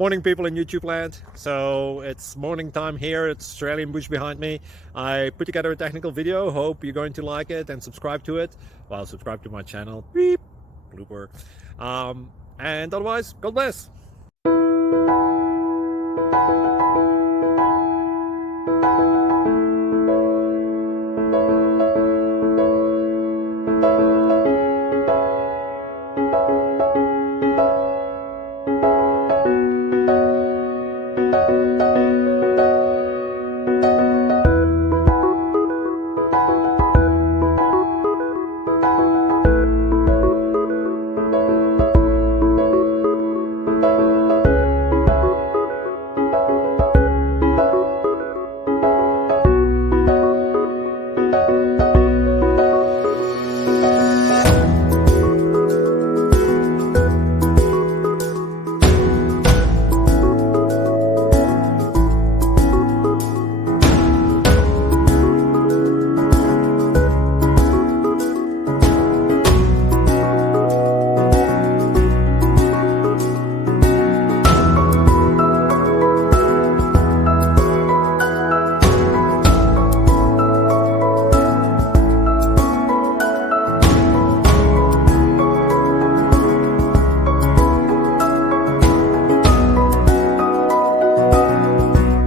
Morning, people in YouTube land. So it's morning time here. It's Australian bush behind me. I put together a technical video. Hope you're going to like it and subscribe to it. Well, subscribe to my channel. Beep. Blooper. And otherwise, God bless.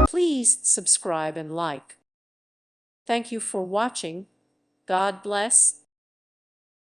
Please subscribe and like. Thank you for watching. God bless.